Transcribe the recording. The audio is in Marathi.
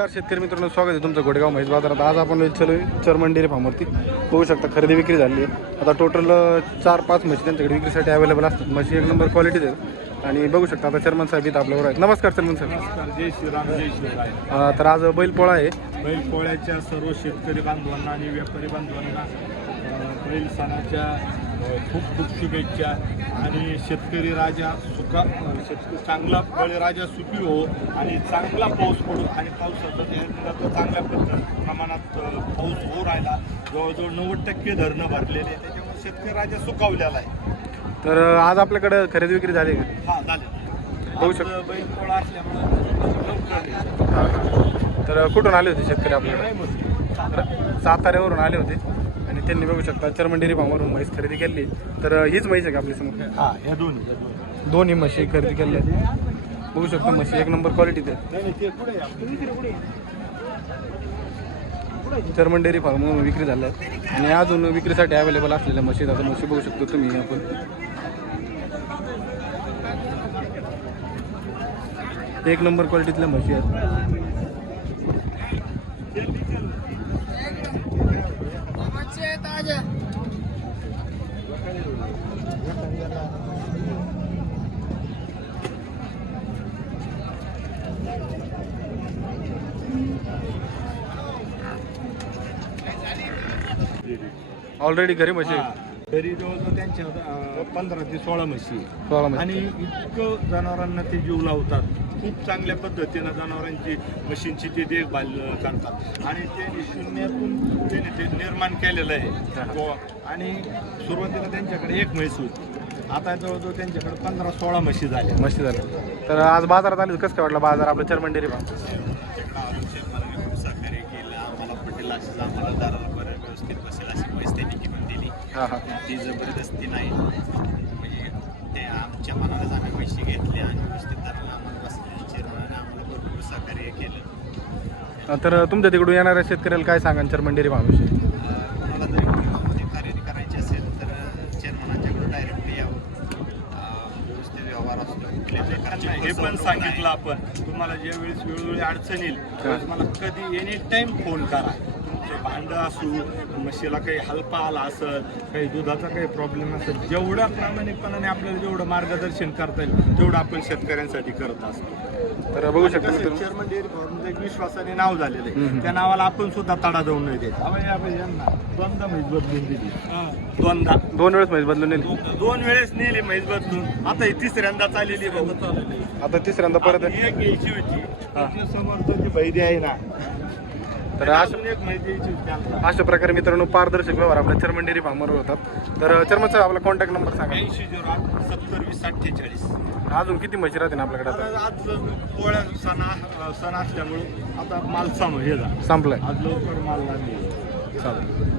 नमस्कार शेतकरी मित्रांनो स्वागत आहे तुमचं घोडेगाव म्हैस बाजारात. आज आपण चलो चर्मन डेअरी फार्मवरती बघू शकता खरेदी विक्री झाली आहे. आता टोटल चार पाच म्हशी त्यांच्याकडे विक्रीसाठी अवेलेबल असतात. म्हशी एक नंबर क्वालिटी आहेत आणि बघू शकता आता चर्मन साहेब इथं आपल्यावर आहेत. नमस्कार चर्मन साहेब. जय श्रीराम जय तर आज बैलपोळा आहे. बैल पोळ्याच्या सर्व शेतकरी बांधवांना आणि व्यापारी बांधवांना बैल सणाच्या खूप खूप शुभेच्छा. आणि शेतकरी राजा सुका शेतकरी चांगला बळीराजा सुखी हो आणि चांगला पाऊस पडू आणि पावसाचं आहे तर चांगल्या पद्धत प्रमाणात पाऊस होऊ राहिला. जवळजवळ नव्वद टक्के धरणं भरलेले त्याच्यामुळे शेतकरी राजा सुकावलेला आहे. तर आज आपल्याकडे खरेदी विक्री झाली का? हा झाले. होऊ शकतं. बैल पोळा असल्यामुळे. तर कुठून आले होते शेतकरी आपल्याकडे? साताऱ्यावरून आले होते. आणि त्यांनी बघू शकता चर्मन डेअरी फार्मवरून म्हैस खरेदी केली. तर हीच म्हैस आहे का आपली समोर? हा दोन्ही म्हशी खरेदी केल्या आहेत. बघू शकता म्हशी एक नंबर नाही नाही ते पुढे आहे? आपलं. चर्मन डेअरी फार्म विक्री झाल्या आहेत. आणि अजून विक्रीसाठी अवेलेबल असलेल्या म्हशी आता म्हशी बघू शकतो तुम्ही आपण. एक नंबर क्वालिटीतल्या म्हशी आहेत. ऑलरेडी घरी म्हशी? हा. तरी जवळजवळ त्यांच्या अं, पंधरा ते सोळा म्हशी. आहे. सोळा म्हशी. आणि इतकं जनावरांना ते जीव लावतात. खूप चांगल्या पद्धतीनं जनावरांची म्हशींची ते देखभाल अं, करतात. आणि त्यांनी शून्यातून त्यांनी ते निर्माण केलेलं आहे. बुवा. आणि सुरुवातीला त्यांच्याकडे एक म्हैस होती. आता जवळजवळ त्यांच्याकडे पंधरा सोळा म्हशी झाल्या. म्हशी झाल्या. तर आज बाजारात आले कसं काय वाटलं बाजार? आपलं चर्मन डेअरी फार्म त्यांच्याकडे आलो शेतकऱ्यांनी खूप सहकार्य केलं पटेल अशी आम्हाला दाराला बरं व्यवस्थित बसेल अशी त्यांनी किंमत दिली. हां हां. ती जबरदस्ती नाही. म्हणजे ते आमच्या मनालाच आम्ही पैसे घेतले आणि व्यवस्थित दाराला आम्हाला बसले चेअरमॅनने आम्हाला भरपूर सहकार्य केलं. तर तुमच्या तिकडून येणाऱ्या शेतकऱ्याला काय सांगा फार्मविषयी अं, कोणाला जरी कुटुंबामध्ये खरेदी करायची असेल तर चेअरमनाच्याकडून डायरेक्ट यावं. व्यवस्थित व्यवहार असतो. हे पण सांगितलं. आपण. तुम्हाला ज्या वेळेस वेळोवेळी अडचण येईल त्यावेळेस मला कधी एनी टाइम फोन करा. भांडं असू म्हशीला काही हलपा आला असेल काही दुधाचा काही प्रॉब्लेम असेल जेवढ्या प्रामाणिकपणाने आपल्याला जेवढं मार्गदर्शन करता येईल तेवढं आपण शेतकऱ्यांसाठी करत असतो. तर बघू शकता चेअरमन डेअरी फार्मचं एक विश्वासाने नाव झालेलं. आहे. त्या नावाला आपण सुद्धा तडा जाऊन नाही देत. दोनदा म्हैस बदलून दिली. दोनदा. दोन वेळेस म्हैस बदलून नेली. दोन वेळेस नेली म्हैस बदलून. आता ही तिसऱ्यांदा चाललेली आता तिसऱ्यांदा परत एक घ्यायची होती. समोर तुझी बैदी आहे ना. तर आम्हाला. अशा प्रकारे मित्रांनो पारदर्शक व्यवहार आपल्या चर्मन डेअरी फार्मवर होतात. तर चर्मन साहेब आपला कॉन्टॅक्ट नंबर सांगा. ऐंशी झिरो आठ सत्तर वीस अठ्ठेचाळीस. अजून किती म्हशी राहते ना आपल्याकडे आता? आज पोळ्या सणा सण असल्यामुळं आता माल सम हे संपलाय. आज लवकर माल लागले. चालेल.